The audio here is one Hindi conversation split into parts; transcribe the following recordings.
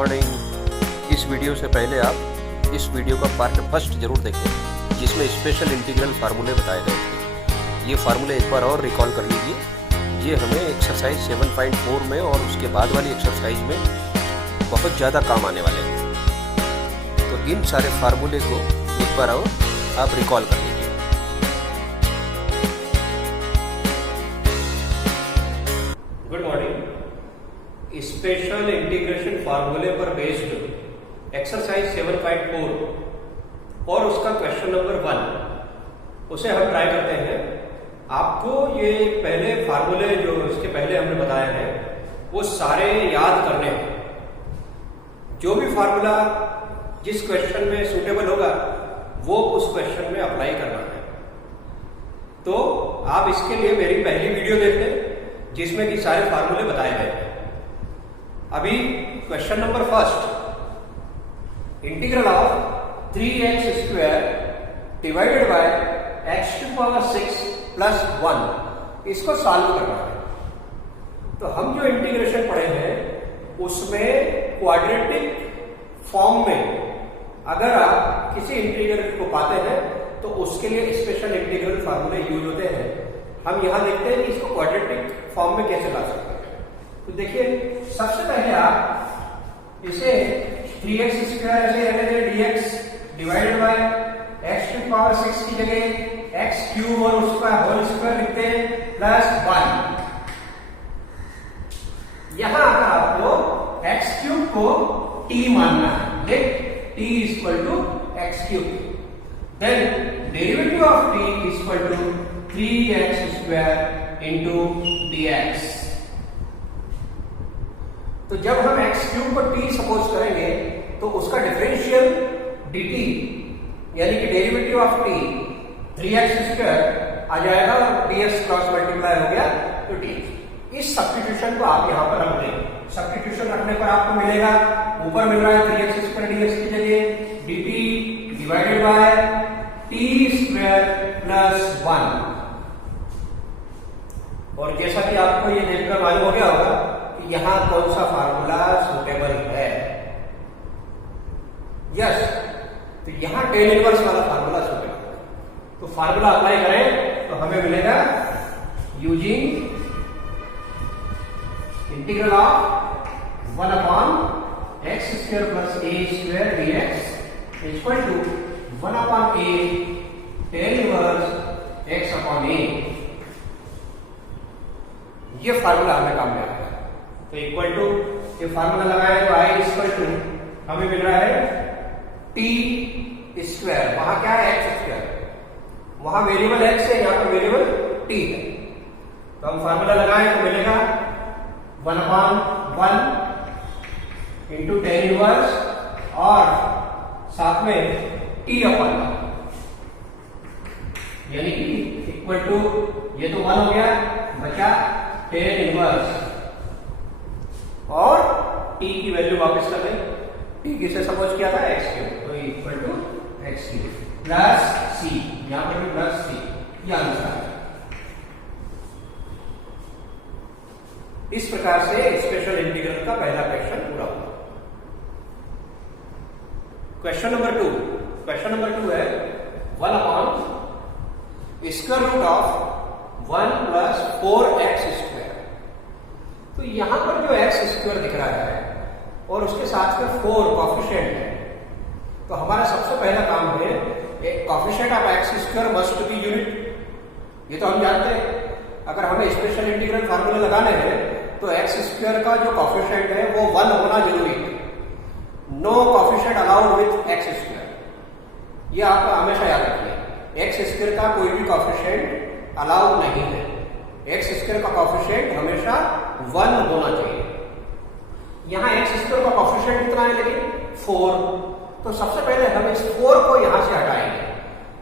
मॉर्निंग। इस वीडियो से पहले आप इस वीडियो का पार्ट फर्स्ट जरूर देखें जिसमें स्पेशल इंटीग्रल फार्मूले बताए गए थे। ये फार्मूले एक बार और रिकॉल कर लीजिए। ये हमें एक्सरसाइज 7.4 में और उसके बाद वाली एक्सरसाइज में बहुत ज़्यादा काम आने वाले हैं। तो इन सारे फार्मूले को एक बार और आप रिकॉल कर लीजिए। Good morning. स्पेशल इंटीग्रेशन फार्मूले पर बेस्ड एक्सरसाइज 7.4 और उसका क्वेश्चन नंबर 1 उसे हम ट्राई करते हैं। आपको ये पहले फार्मूले जो इसके पहले हमने बताए हैं वो सारे याद करने हैं। जो भी फार्मूला जिस क्वेश्चन में सूटेबल होगा वो उस क्वेश्चन में अप्लाई करना है। तो आप इसके लिए मेरी पहली वीडियो देख लें जिसमें कि सारे फार्मूले बताए गए हैं। अभी question number first, integral of 3x² divided by x⁻6 + 1 इसको सॉल्व करना है। तो हम जो इंटीग्रेशन पढ़े हैं उसमें क्वाड्रेटिक फॉर्म में अगर आप किसी इंटीग्रल को पाते हैं तो उसके लिए स्पेशल इंटीग्रल फार्मूले यूज होते हैं। हम यहां देखते हैं कि इसको क्वाड्रेटिक फॉर्म में कैसे ला सकते हैं। तो देखिए, सबसे पहले आप इसे 3x² ऐसे रहने दें, dx डिवाइडेड बाय x⁻6 की जगह x³ और उसका होल स्क्वायर लिखते हैं +1। यहां अगर आपको x³ को t मानना है, let t = x³, then derivative of t = 3x² dx। तो जब हम x³ को t सपोज करेंगे तो उसका डिफरेंशियल dt यानी कि डेरिवेटिव ऑफ t 3x² आ जाएगा और dx क्रॉस मल्टीप्लाई हो गया तो dx। इस सब्स्टिट्यूशन को आप यहां पर रख दें। सब्स्टिट्यूशन रखने पर आपको मिलेगा, ऊपर मिल रहा है 3x² dx की जगह dt डिवाइडेड बाय t² + 1। और जैसा कि आपको ये देखकर मालूम हो गया होगा कि यहां कौन सा फार्मूला सूटेबल है। यस, तो यहां टेन इनवर्स वाला फार्मूला सूटेबल है। तो फार्मूला अप्लाई करें तो हमें मिलेगा using integral of 1/x² + a² dx = 1/a tan inverse x/a। ये फार्मूला हमें काम में आएगा। तो इक्वल टू ये फार्मूला लगाए तो i = हमें मिल रहा है t²। वहां क्या है x², वहां वेरिएबल x है, यहां पर वेरिएबल t है। तो हम फार्मूला लगाए तो मिलेगा 1/1 × tan इनवर्स और साथ में t/1 यानी कि इक्वल टू ये तो 1 हो गया, बचा tan इनवर्स और t की वैल्यू वापस कर दें। t किसे सपोज किया था x³, तो इक्वल टू x³ + c, यहां पर भी +c, यह आंसर है। इस प्रकार से स्पेशल इंटीग्रल का पहला क्वेश्चन पूरा हुआ। क्वेश्चन नंबर 2 है 1/√1 + 4x²। तो यहां पर जो x² दिख रहा है और उसके साथ में 4 कॉफिशिएंट है, तो हमारा सबसे पहला काम है एक coefficient of x² must be unit. ये तो हम जानते हैं। अगर हमें स्पेशल इंटीग्रल फार्मूला लगाने हैं तो x² का जो कॉफिशिएंट है वो 1 होना जरूरी है। No coefficient allowed with x²। ये आप हमेशा याद रखिए, x² का कोई भी कॉफिशिएंट अलाउड नहीं है। x² का कॉफिशिएंट हमेशा 1 होना चाहिए। यहां x² का कॉफिशिएंट कितना है लेकिन 4। तो सबसे पहले हम इस 4 को यहां से हटाएंगे।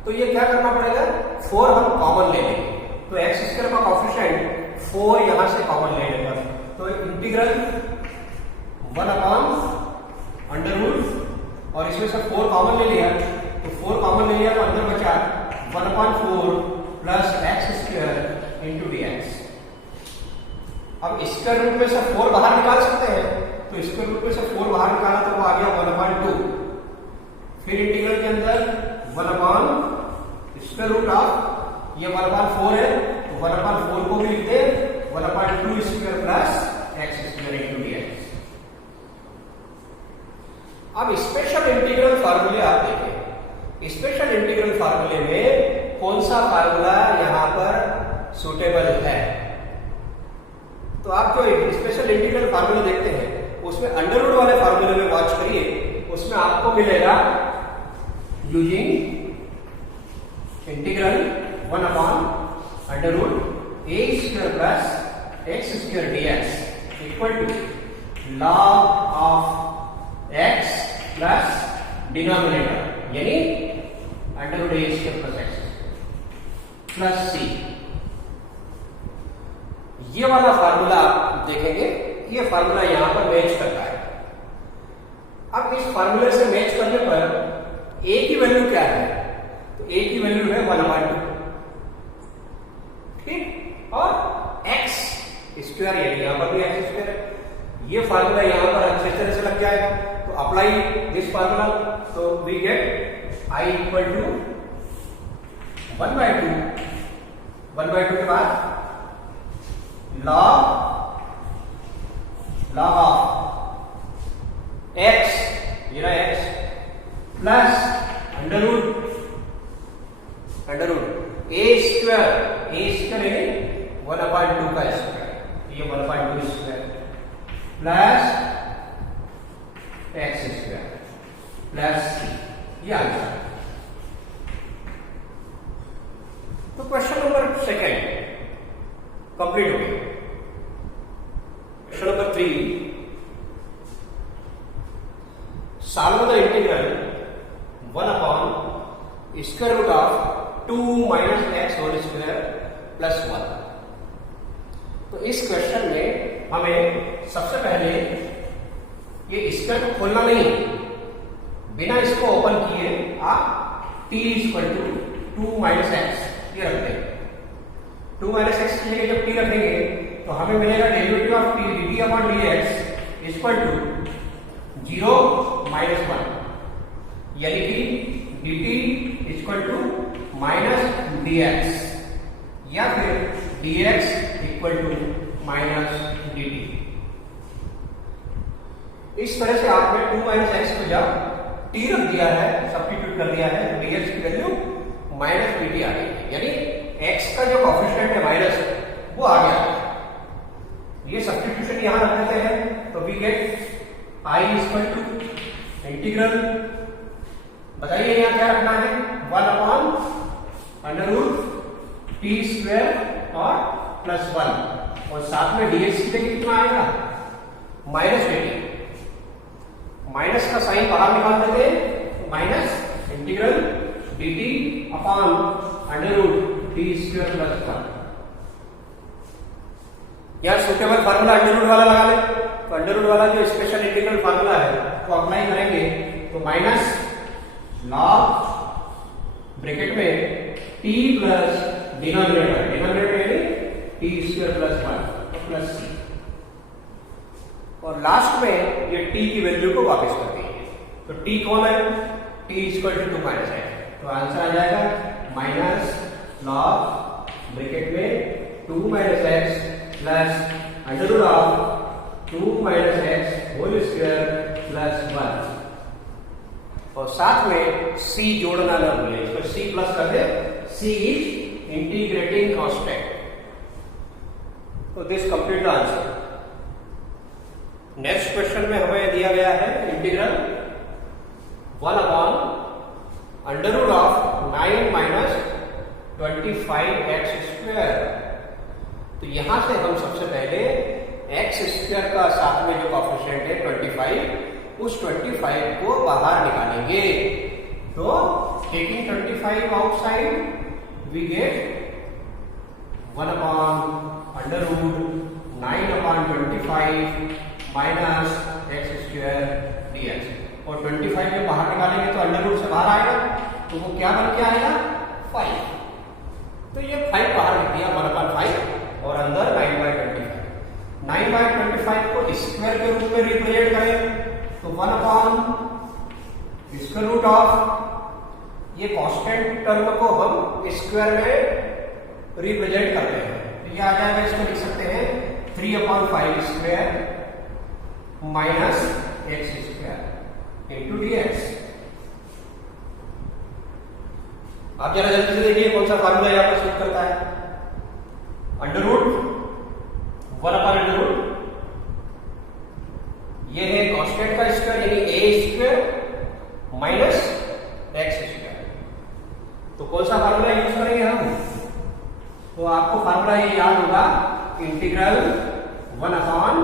तो ये क्या करना पड़ेगा, 4 हम कॉमन ले लेंगे। तो x² का कॉफिशिएंट 4 यहां से कॉमन लेने पर तो इंटीग्रल 1/√, और इसमें से 4 कॉमन ले लिया, तो 4 कॉमन ले लिया तो अंदर बचा 1/4 + x² dx। अब स्क्वायर रूट में से 4 बाहर निकाल सकते हैं तो स्क्वायर रूट में से 4 बाहर निकाला तो वो आ गया 1/2। फिर इंटीग्रल के अंदर 1 स्क्वायर रूट ऑफ ये 1/4 है, तो 1/4 को भी लिख दे 1/2 square plus x square into dx। अब स्पेशल इंटीग्रल फार्मूले आप देखें, स्पेशल इंटीग्रल फार्मूले में कौन सा फार्मूला यहां पर सुटेबल है। तो आप जो स्पेशल इंटीग्रल फार्मूला देखते हैं उसमें अंडर रूट वाले फार्मूले में वॉच करिए, उसमें आपको मिलेगा using integral 1/√a² plus x² dx equal to log of x plus denominator यानी √a² plus x plus c। ये वाला फार्मूला आप देखेंगे, ये फार्मूला यहां पर मैच करता है। अब इस फार्मूले से मैच करने पर a की वैल्यू क्या है, तो a की वैल्यू है 1/2, ठीक, और x स्क्वायर यानी यहां पर भी x स्क्वायर है। ये फार्मूला यहां पर अच्छे तरह से लग जाएगा, तो अप्लाई दिस फार्मूला, तो we get i equal to 1/2 के बाद log ऑफ x, ये रहा x, प्लस अंडररूट a² यानी 1/2 का स्क्वायर, ये 1/2 square plus x² plus c, ये आंसर। तो क्वेश्चन नंबर 2 कंप्लीट हो गया। Question number 3, solve the integral 1/√2 - x² plus 1। तो इस क्वेश्चन में हमें सबसे पहले ये स्क्वायर को खोलना नहीं, बिना इसको ओपन किए आप t = 2 - x ये रख देंगे। 2 - x की जगह जब t रखेंगे तो हमें मिलेगा derivative of t dt/dx equal to 0 - 1, यानी कि dt इक्वल टू -dx या फिर dx इक्वल टू -dt। इस तरह से आपने 2 - x को जब t रख दिया है, सब्स्टिट्यूट कर दिया है, तो dx की वैल्यू -dt आ गई, यानी x का जो कोएफिशिएंट है माइनस वो आ गया। ये सब्स्टिट्यूशन यहां रख देते हैं, तो we get i equal to integral, बताइए यहां क्या रखना है, 1/√t² और प्लस 1, और साथ में dx की जगह कितना आएगा -dt। माइनस का साइन बाहर निकाल देते हैं, minus integral dt upon √t² plus 1। यहां सुटेबल फार्मूला अंडररूट वाला लगा ले, तो अंडररूट वाला जो स्पेशल इंटीग्रल फार्मूला है तो अप्लाई करेंगे, तो माइनस लॉग ब्रैकेट में t प्लस डिनोमिनेटर यानी t² प्लस 1 तो प्लस c, और लास्ट में ये t की वैल्यू को वापस कर देंगे। तो t कौन है, t = 2 - x, तो आंसर आ जाएगा माइनस लॉग ब्रैकेट में 2 - x plus under root of 2 - x whole square plus 1, और साथ में c जोड़ना ना भूलें, इसको c प्लस कर दे, c इज इंटीग्रेटिंग कांस्टेंट। तो this complete the answer. Next question में हमें दिया गया है इंटीग्रल 1/√9 - 25x²। तो यहां से हम सबसे पहले x² का साथ में जो कोएफिशिएंट है 25, उस 25 को बाहर निकालेंगे। तो taking 25 outside we get 1/√9/25 minus x² dx, और 25 में बाहर निकालेंगे तो अंडररूट से बाहर आएगा, तो वो क्या बन के आएगा 5। तो ये 5 बाहर लिख दिया 1/5, और अंदर 9/25। 9/25 को स्क्वायर के रूप में रिप्रेजेंट करें तो 1 अपॉन स्क्वायर रूट ऑफ ये कांस्टेंट टर्म को हम स्क्वायर में रिप्रेजेंट करते हैं। तो ये आ जाएगा, इसको लिख सकते हैं 3/5 square minus x square into dx। आप जरा जल्दी से देखिए कौन सा फार्मूला यहां पर सूट करता है। Under root 1 upon under root, ये है कांस्टेंट का स्क्वायर यानी a square minus x square. तो कौन सा फार्मूला यूज करेंगे हम? तो आपको फार्मूला ये याद होगा, integral 1 upon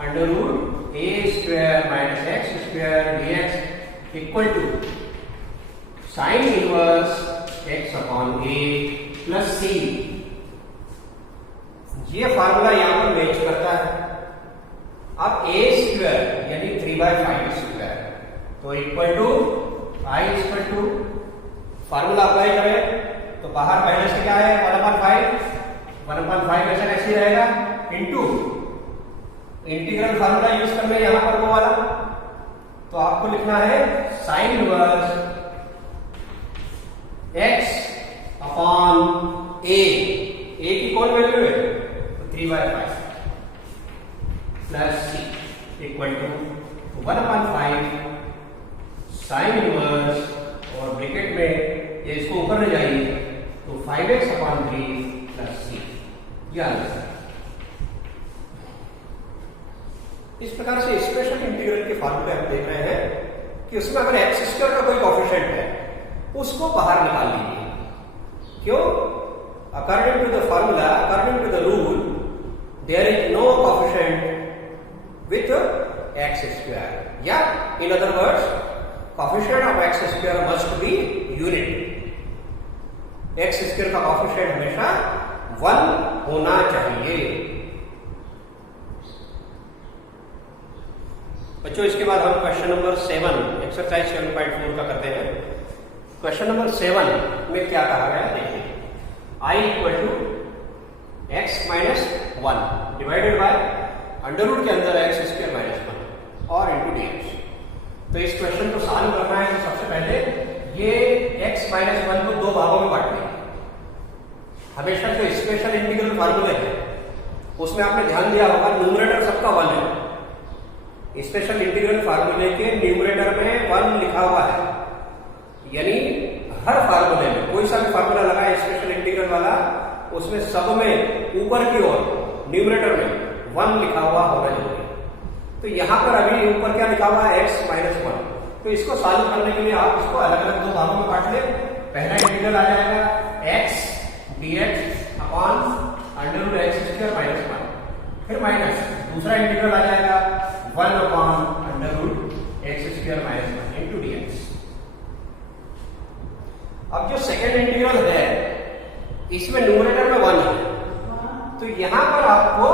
under root a square minus x square dx equal to sine inverse x upon a plus c. ये फार्मूला यहां पर मैच करता है। अब ए स्क्वायर यानी 3/5 स्क्वायर तो equal to I equal to formula apply करें तो बाहर पहले से क्या है 1/5 ऐसा कैसे रहेगा इनटू इंटीग्रल फार्मूला यूज करना है यहां पर वो वाला। तो आपको लिखना है sine inverse x upon a की कौन वैल्यू है? 3/5 plus c equal to 1/5 sine inverse और ब्रैकेट में ये इसको ऊपर ले जाइए तो 5x अपॉन 3 प्लस सी। ये आंसर। इस प्रकार से स्पेशल इंटीग्रल के फार्मूले हम देख रहे हैं कि उसमें अगर एक्स स्क्वायर का कोई कोएफिशिएंट है उसको बाहर निकाल लीजिए। क्यों? According to the formula, according to the rule, there is no coefficient with x square, या in other words coefficient of x square must be unit. X square का कोएफिशिएंट हमेशा 1 होना चाहिए। बच्चों, इसके बाद हम क्वेश्चन नंबर 7 एक्सरसाइज 7.4 का करते हैं। क्वेश्चन नंबर 7 में क्या कहा गया देखिए, i equal to x minus 1 divided by under root के अंदर एक्स स्क्वायर माइनस 1 और इंटू dx। तो इस क्वेश्चन को सॉल्व करना है तो सबसे पहले ये x माइनस 1 को दो भागों में बांट लेंगे। हमेशा जो स्पेशल इंटीग्रल फार्मूले है उसमें आपने ध्यान दिया होगा न्यूमरेटर सबका 1 है। स्पेशल इंटीग्रल फार्मूले के न्यूमरेटर में 1 लिखा हुआ है, यानी हर फार्मूले में कोई सा भी फार्मूला लगाए स्पेशल इंटीग्रल वाला, उसमें सब में ऊपर की ओर न्यूमरेटर में 1 लिखा हुआ होना चाहिए। तो यहां पर अभी ऊपर क्या लिखा हुआ है x माइनस 1। तो इसको सॉल्व करने के लिए आप इसको अलग अलग दो भागों में बांट ले। पहला इंटीग्रल आ जाएगा x dx upon under root x square minus 1, फिर माइनस दूसरा इंटीग्रल आ जाएगा 1 upon under root x square minus 1 into dx। अब जो सेकेंड इंटीग्रल है इसमें न्यूमरेटर में 1 है, तो यहां पर आपको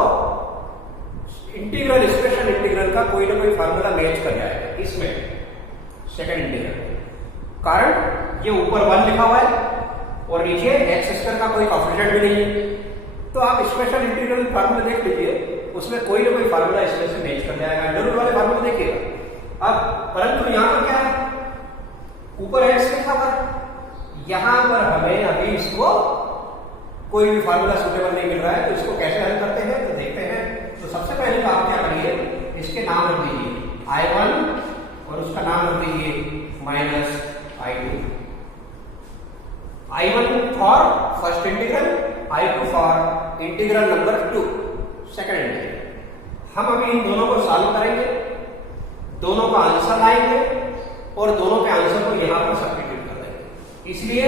इंटीग्रल स्पेशल इंटीग्रल का कोई ना कोई फार्मूला मैच कर जाएगा इसमें सेकेंड इंटीग्रल। कारण ये ऊपर 1 लिखा हुआ है और नीचे एक्स स्क्वायर का कोई कोएफिशिएंट भी नहीं है। तो आप स्पेशल इंटीग्रल फार्मूला देख लीजिए, उसमें कोई ना कोई फार्मूला इसमें से मैच कर जाएगा। अंडर रूट वाले फार्मूला देखिएगा। अब परंतु यहां पर क्या है, ऊपर एक्स लिखा हुआ है, यहां पर हमें अभी इसको कोई भी फार्मूला सुटेबल नहीं मिल रहा है। तो इसको कैसे हल करते हैं तो देखते हैं। तो सबसे पहले तो आप क्या करिए, इसके नाम रख दीजिए I1 और उसका नाम रख दीजिए minus I2। I1 for first integral, I2 for integral number 2 second integral. हम अभी इन दोनों को सॉल्व करेंगे, दोनों का आंसर लाएंगे और दोनों के आंसर को यहां पर सब्स्टिट्यूट कर देंगे। इसलिए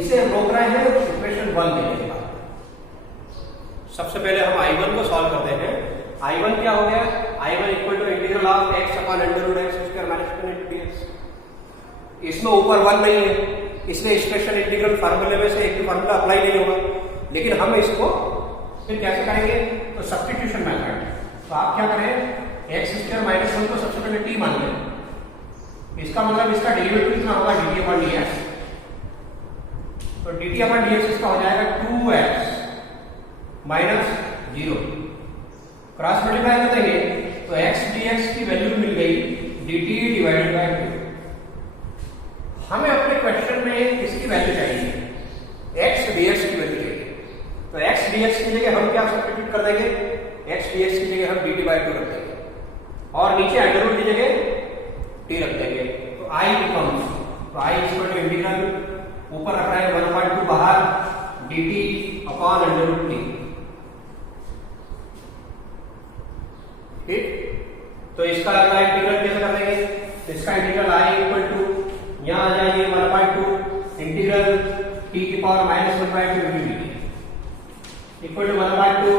इसे रोक रहे हैं इक्वेशन 1 लेने के बाद। सबसे पहले हम I1 को सॉल्व करते हैं। I1 क्या हो गया, I1 equal to integral of x upon under root x square minus 1 into dx। इसमें ऊपर 1 नहीं है, इसलिए स्पेशल इंटीग्रल फार्मूले में से एक भी फार्मूला अप्लाई नहीं होगा। लेकिन हम इसको फिर कैसे करेंगे, तो सब्स्टिट्यूशन मेथड। तो आप क्या करें, एक्स स्क्वायर माइनस 1 को सबसे पहले t मान लें। इसका मतलब इसका डेरिवेटिव कितना होगा, dt अपॉन dx। तो dt अपॉन dx इसका हो जाएगा 2x माइनस 0। क्रॉस मल्टीप्लाई कर देंगे तो x dx की वैल्यू मिल गई dt डिवाइडेड बाय 2। हमें अपने क्वेश्चन में किसकी वैल्यू चाहिए? x dx की वैल्यू चाहिए। तो x dx की जगह हम क्या सब्स्टिट्यूट कर देंगे? x dx की जगह हम dt बाय 2 रख देंगे और नीचे अंडर रूट की जगह t रख देंगे। तो I बिकम्स, तो I इक्वल टू इंटीग्रल ऊपर रख रहा है 1/2 बाहर dt upon under root t। ठीक, तो इसका अगला इंटीग्रल कैसे कर देंगे? तो इसका इंटीग्रल I इक्वल टू यहां आ जाइए 1/2 इंटीग्रल t की पावर -1/2 dt इक्वल टू 1/2।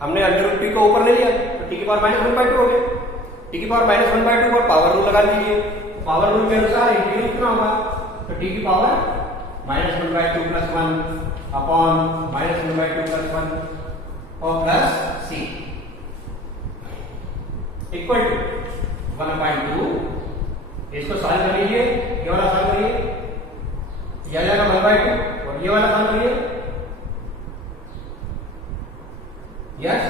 हमने अंडर रूट t को ऊपर ले लिया तो t की पावर -1/2 हो गया। t की पावर -1/2 पर पावर रूल लगा लीजिए। पावर रूल के अनुसार इंटीग्रल कितना होगा? तो t की पावर -1/2 + 1 अपॉन -1/2 + 1 और प्लस c इक्वल टू 1/2। इसको सॉल्व कर लीजिए, ये वाला सॉल्व करिए, ये आ जाएगा 1/2 और ये वाला सॉल्व करिए। यस,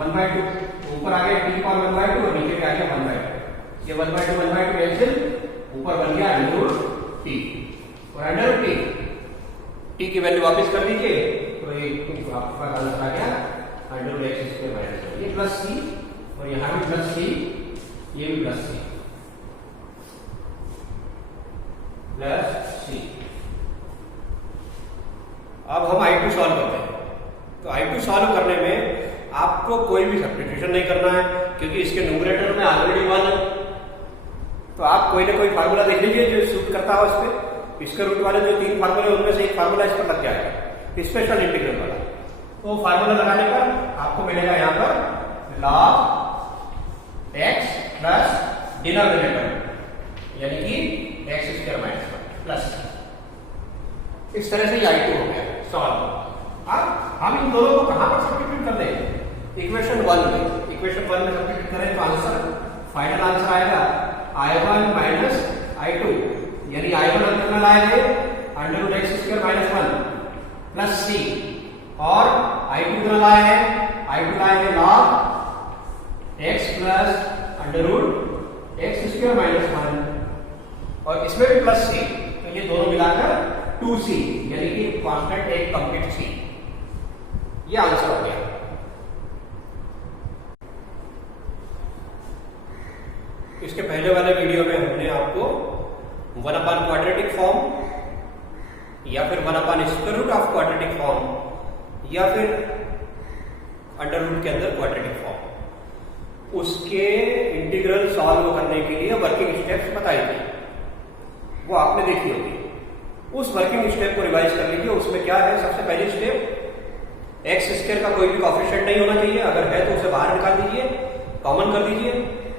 1/2 ऊपर आ गया t की पावर 1/2 और नीचे आ गया 1/2। ये 1/2 कैंसिल, ऊपर बन गया अंडर रूट t और अंडर रूट t की वैल्यू वापस कर दीजिए तो ये आपका आंसर आ गया अंडर रूट x² - ये प्लस c और यहाँ भी प्लस c, ये भी प्लस c प्लस c। अब हम I2 सॉल्व करते हैं। तो I2 सॉल्व करने में आपको कोई भी सब्स्टिट्यूशन नहीं करना है क्योंकि इसके न्यूमरेटर में ऑलरेडी 1 है। तो आप कोई ना कोई फार्मूला देख लीजिए जो सूट करता हो इस पे। इसके रूट वाले जो 3 फार्मूले उनमें से एक फार्मूला इस पर लग जाएगा, स्पेशल इंटीग्रल वाला। तो फार्मूला लगाने पर आपको मिलेगा यहाँ पर log x प्लस डिनोमिनेटर यानी कि x² - 1 प्लस। इस तरह से I2 हो गया सॉल्व। अब हम इन दोनों को कहां पर सब्स्टिट्यूट कर देंगे? इक्वेशन 1 में। इक्वेशन 1 में सब्स्टिट्यूट करें तो आंसर, फाइनल आंसर आएगा I1 माइनस I2 यानी I1 हम कितना लाएंगे? Under root x² - 1 plus c और I2 कितना लाए हैं? I2 लाएंगे log x plus under root x² - 1 और इसमें भी प्लस c, तो ये दोनों मिलाकर 2c यानी कि कांस्टेंट एक कंप्लीट c। ये आंसर हो गया। इसके पहले वाले वीडियो में हमने आपको 1/, क्वाड्रेटिक फॉर्म या फिर 1/, square root of quadratic form या फिर अंडर रूट के अंदर क्वाड्रेटिक फॉर्म, उसके इंटीग्रल सॉल्व करने के लिए वर्किंग स्टेप्स बताई थी, वो आपने देखी होगी। उस वर्किंग स्टेप को रिवाइज कर लीजिए। उसमें क्या है? सबसे पहली स्टेप, x² का कोई भी कोएफिशिएंट नहीं होना चाहिए, अगर है तो उसे बाहर निकाल दीजिए, कॉमन कर दीजिए,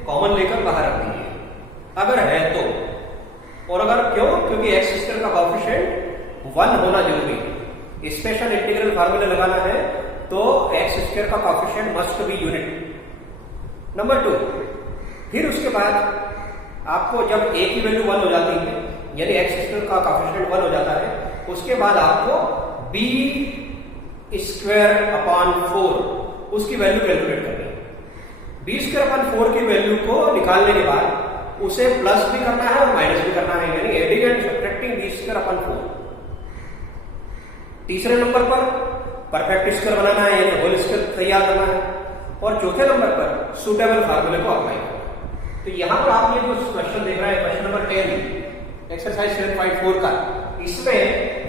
कॉमन लेकर बाहर रख दीजिए अगर है तो। और अगर क्यों? क्योंकि x² का कोएफिशिएंट 1 होना जरूरी। स्पेशल इंटीग्रल फार्मूला लगाना है तो x² का coefficient must be unit. Number 2, फिर उसके बाद आपको जब a की वैल्यू 1 हो जाती है यानी x² का कोएफिशिएंट 1 हो जाता है, उसके बाद आपको b²/4 उसकी वैल्यू कैलकुलेट करनी है। b²/4 की वैल्यू को निकालने के बाद उसे प्लस भी करना है और माइनस भी करना है, यानी एडिंग एंड सब्ट्रैक्टिंग b²/4। तीसरे नंबर पर परफेक्ट स्क्वायर बनाना है यानी होल स्क्वायर तैयार करना है और चौथे नंबर पर सुटेबल फार्मूले को अप्लाई करना है। तो यहां पर आप ये जो क्वेश्चन देख रहे हैं, क्वेश्चन नंबर 10 एक्सरसाइज 7.4 का, इसमें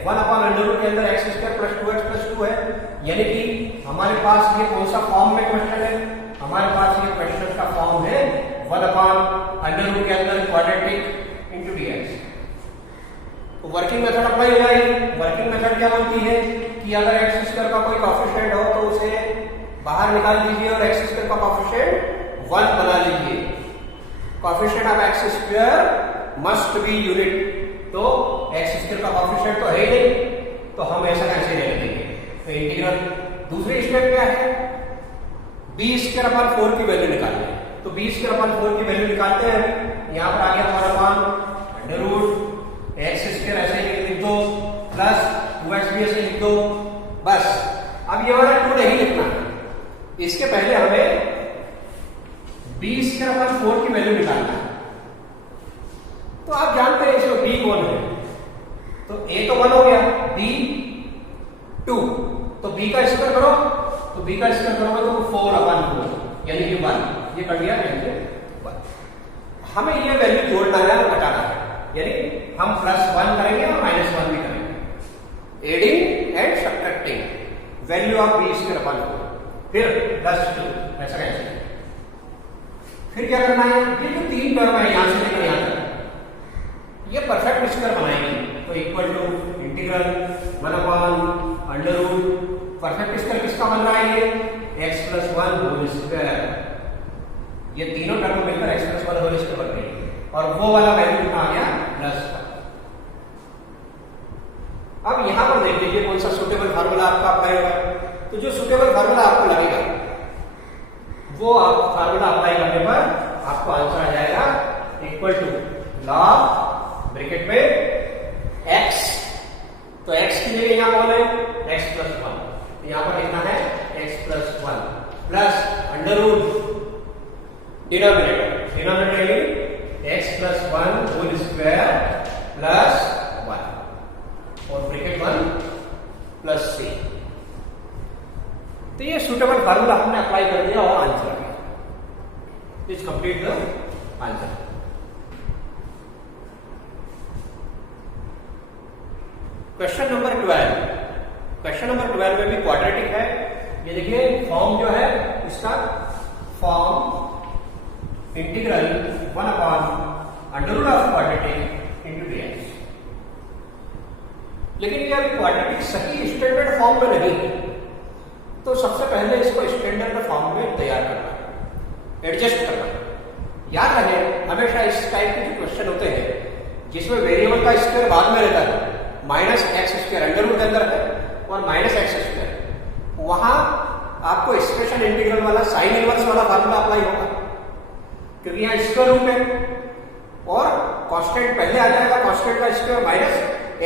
1/√के अंदर x² + 2x + 2 है, यानी कि हमारे पास ये कौन सा फॉर्म में क्वेश्चन है? हमारे पास ये क्वेश्चन का फॉर्म है 1/√, के अंदर क्वाड्रेटिक इंटू dx। तो वर्किंग मेथड अप्लाई हो जाएगी। वर्किंग मेथड क्या बोलती है कि अगर x² का कोई कोएफिशिएंट हो तो उसे बाहर निकाल दीजिए और x² का कोएफिशिएंट 1 बना लीजिए। Coefficient of x² must be unit, तो x² का कोएफिशिएंट तो है ही नहीं, तो हम ऐसा कैसे ले लेंगे? तो इंटीग्रल दूसरी स्टेप क्या है? b²/4 की वैल्यू निकालनी है। तो b²/4 की वैल्यू निकालते हैं। यहां पर आ गया 1/√, x² ऐसे ही लिख दो प्लस 2x भी ऐसे लिख दो, बस। अब ये वाला 2 नहीं लिखना है, इसके पहले हमें बी स्क्वायर अपॉन 4 की वैल्यू निकालना है। तो आप जानते हैं इसमें बी कौन है, तो ए तो 1 हो गया, बी 2, तो बी का स्क्वायर करो, तो बी का स्क्वायर करोगे तो 4 अपॉन 4 यानी कि 1, ये कर दिया यानी 1। हमें ये वैल्यू जोड़ना है और घटाना है, यानी हम +1 करेंगे और -1 भी करेंगे। Adding and subtracting value of b square upon 4, फिर +2, ऐसा कैसे। फिर क्या करना है, ये जो 3 टर्म है यहां से लेकर यहां तक ये परफेक्ट स्क्वायर बनाएंगे, तो equal to integral 1 upon under root perfect square किसका बन रहा है, ये x + 1 होल स्क्वायर। ये तीनों टर्म मिलकर x + 1 होल स्क्वायर बन रही है, और वो वाला वैल्यू कितना आ गया +1। अब यहां पर देख लीजिए कौन सा सुटेबल फार्मूला आपका अप्लाई होगा। तो जो सुटेबल फार्मूला आपको लगेगा वो आप फार्मूला अप्लाई करने पर आपको आंसर आ जाएगा इक्वल टू लॉग ब्रैकेट में x, तो x की जगह यहां कौन है x + 1, यहां पर कितना है x + 1 plus under root denominator x + 1 whole square plus 1 और ब्रैकेट 1 प्लस c। तो ये सुटेबल फार्मूला हमने अप्लाई कर दिया और आंसर आ गया। Is complete the answer. Question number 12, question number 12 में भी क्वाड्रेटिक है। ये देखिए फॉर्म जो है इसका form integral 1 upon under root of quadratic into dx। लेकिन ये अभी क्वाड्रेटिक सही स्टैंडर्ड फॉर्म में नहीं, तो सबसे पहले इसको स्टैंडर्ड फॉर्म में तैयार करना है, एडजस्ट करना है। याद रहे हमेशा इस टाइप के जो क्वेश्चन होते हैं जिसमें वेरिएबल का स्क्वायर बाद में रहता है, -x² अंडर रूट के अंदर है और -x², वहां आपको स्पेशल इंटीग्रल वाला साइन इनवर्स वाला फार्मूला अप्लाई होगा, क्योंकि यहां स्क्वायर रूट है और कांस्टेंट पहले आ जाएगा, कांस्टेंट का स्क्वायर माइनस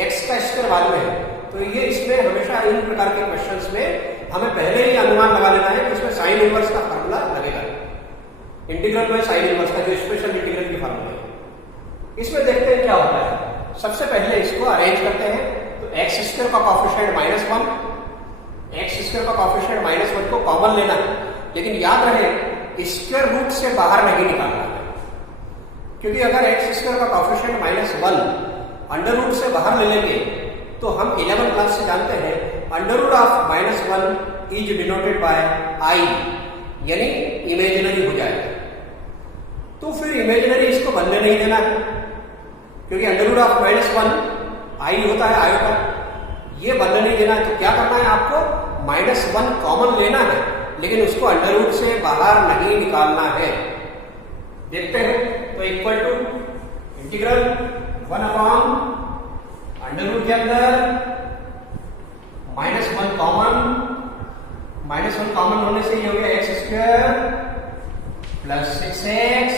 x का स्क्वायर बाद में है। तो ये इसमें हमेशा इन प्रकार के क्वेश्चंस में हमें पहले ही अनुमान लगा लेना है कि इसमें साइन इनवर्स का फार्मूला लगेगा, इंटीग्रल में साइन इनवर्स का जो स्पेशल इंटीग्रल की फार्मूला है। इसमें देखते हैं क्या होता है। सबसे पहले इसको अरेंज करते हैं, तो x² का कॉफिशिएंट -1, x² का कॉफिशिएंट -1 को कॉमन लेना है, लेकिन याद रहे स्क्वायर रूट से बाहर नहीं निकालना है, क्योंकि अगर x² का कॉफिशिएंट -1 अंडर रूट से बाहर ले लेंगे तो हम 11th क्लास से जानते हैं under root of -1 is denoted by i, यानी इमेजिनरी हो जाएगा। तो फिर इमेजिनरी इसको बनने नहीं देना है, क्योंकि अंडर रूट ऑफ -1 i होता है आयोटा, ये बनने नहीं देना है। तो क्या करना है आपको, -1 कॉमन लेना है, लेकिन उसको अंडर रूट से बाहर नहीं निकालना है। देखते हैं, तो equal to integral 1 upon under root के अंदर -1 कॉमन होने से ये हो गया x² प्लस 6x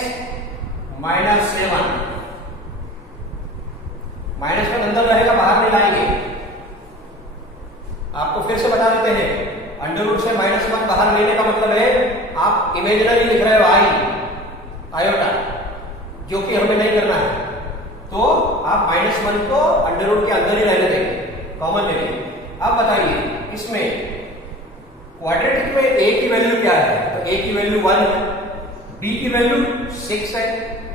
माइनस 7, -1 अंदर रहेगा, बाहर नहीं लाएंगे। आपको फिर से बता देते हैं, अंडर रूट से -1 बाहर लेने का मतलब है आप इमेजिनरी लिख रहे हो आयोटा, जो कि हमें नहीं करना है। तो आप -1 को अंडर रूट के अंदर ही रहने देंगे, कॉमन ले लेंगे। अब बताइए इसमें क्वाड्रेटिक में a की वैल्यू क्या है, तो a की वैल्यू 1 है, b की वैल्यू 6 है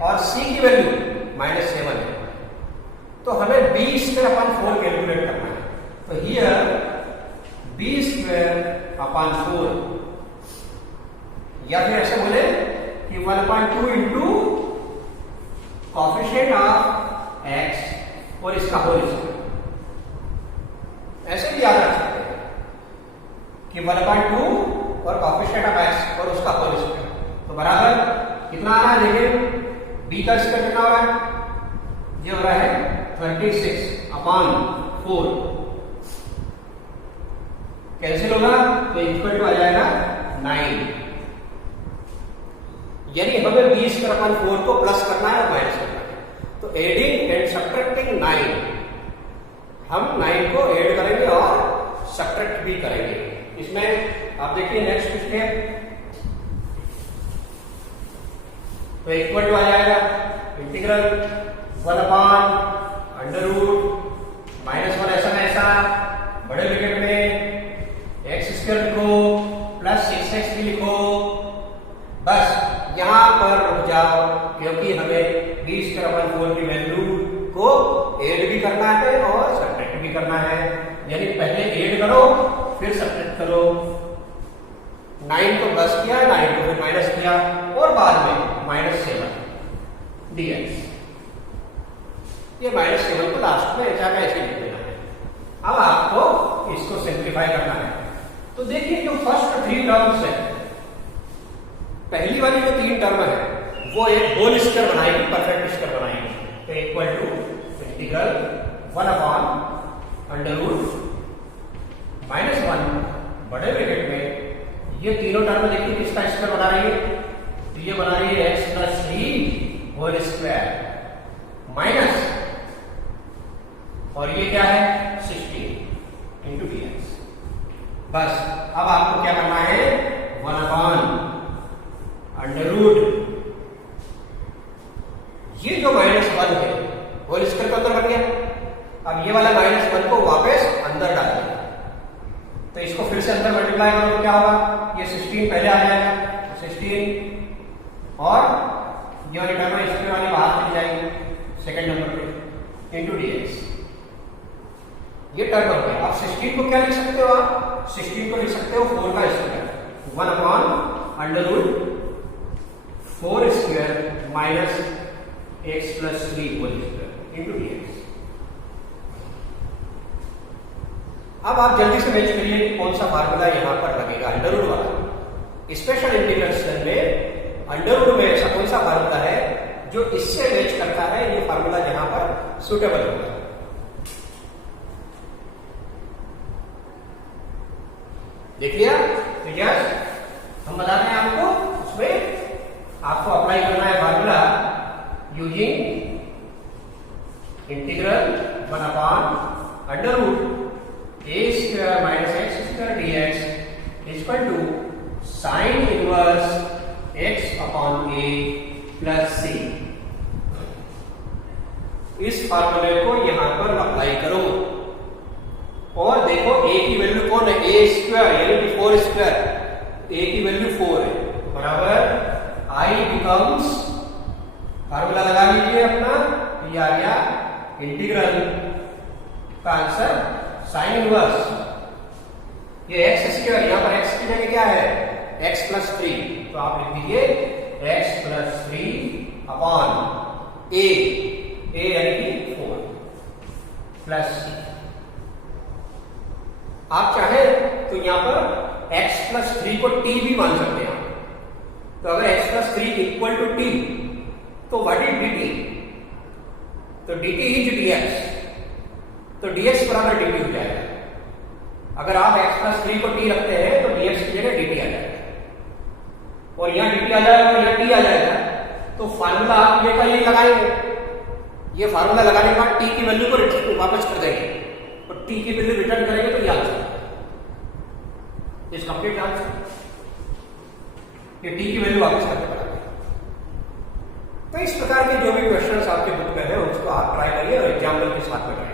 और c की वैल्यू -7 है। तो हमें b² अपॉन 4 कैलकुलेट करना है। तो हियर b² अपॉन 4, या फिर ऐसे बोले कि 1/2 इंटू कॉफिशिएंट ऑफ x और इसका होल स्क्वायर। ऐसे भी याद रख सकते हैं कि 1/2 और कॉफिशिएंट ऑफ x और उसका होल स्क्वायर, तो बराबर कितना आ रहा है, देखिए b का स्क्वायर कितना हो रहा है, ये हो रहा है 36 अपॉन 4, कैंसिल होगा तो इक्वल टू आ जाएगा 9, यानी हमें b² अपॉन 4 को प्लस करना है और माइनस करना है। तो एडिंग एंड सब्ट्रैक्टिंग 9, हम 9 को ऐड करेंगे और सब्ट्रैक्ट भी करेंगे। इसमें आप देखिए नेक्स्ट स्टेप, तो इक्वल टू आ जाएगा इंटीग्रल 1/√-1 ऐसा ना ऐसा बड़े ब्रैकेट में x² लिखो प्लस 6x भी लिखो। बस यहां पर रुक जाओ, क्योंकि हमें b²/4 की वैल्यू को ऐड भी करना है और सब्ट्रैक्ट भी करना है। यानी पहले ऐड करो फिर सब्ट्रैक्ट करो। 9 को प्लस किया, 9 को फिर माइनस किया और बाद में -7 dx। ये -7 को लास्ट में ऐसा ऐसे लिख देना है। अब आपको इसको सिंप्लीफाई करना है। तो देखिए जो फर्स्ट 3 टर्म्स है, पहली वाली जो 3 टर्म है वो एक होल स्क्वायर बनाएगी, परफेक्ट स्क्वायर बनाएगी। तो इक्वल टू इंटीग्रल 1/√-1 बड़े ब्रैकेट में ये तीनों टर्म देखिए किसका स्क्वायर बना रही है, तो ये बना रही है x+3 होल स्क्वायर माइनस, और ये क्या है 16 इंटू dx। बस अब आपको क्या करना है, 1/√, ये जो -1 है होल स्क्वायर के अंदर बन गया। अब ये वाला -1 को वापस अंदर डाल दें, तो इसको फिर से अंदर मल्टीप्लाई करो तो क्या होगा, ये 16 पहले आ जाएगा, 16 और ये वाली टर्म इसके वाली बाहर चली जाएगी सेकंड नंबर पे इंटू dx। ये टर्म हो गया। अब 16 को क्या लिख सकते हो आप, 16 को लिख सकते हो 4 का square, 1/√4² minus x+3 whole square into dx। अब आप जल्दी से मैच करिए कि कौन सा फार्मूला यहां पर लगेगा, अंडररूट वाला। स्पेशल इंटीग्रेशन में अंडररूट में ऐसा कौन सा फार्मूला है जो इससे मैच करता है, ये फार्मूला यहां पर सुटेबल होगा। देख लिया, तो यस हम बता रहे हैं आपको, उसमें आपको अप्लाई करना है formula using integral 1/√a² minus x² dx equal to sine inverse x/a plus c। इस फार्मूले को यहां पर अप्लाई करो और देखो a की वैल्यू कौन है, a² यानी कि 4², a की वैल्यू 4 है, बराबर I बिकम्स, फार्मूला लगा लीजिए अपना, ये आ गया इंटीग्रल का आंसर साइन इनवर्स, ये x², यहां पर x की जगह क्या है x+3, तो आप लिख दीजिए x+3 अपॉन a यानी कि 4 प्लस c। आप चाहे तो यहां पर x+3 को t भी मान सकते हैं। तो अगर x+3 इक्वल टू t, तो व्हाट इज dt, तो dt इज dx, तो dx बराबर dt हो जाएगा। अगर आप x+3 को t रखते हैं तो dx की जगह dt आ जाएगा, और यहां dt आ जाएगा और यहां t आ जाएगा, तो फार्मूला आप ये का ये लगाएंगे। ये फार्मूला लगाने के बाद t की वैल्यू को वापस कर देंगे, और t की वैल्यू रिटर्न करेंगे तो ये आंसर इस कंप्लीट आंसर, ये t की वैल्यू वापस करके पड़ेगा। तो इस प्रकार के जो भी क्वेश्चंस आपके बुक में है उसको आप ट्राई करिए और एग्जाम्पल के साथ में करिए।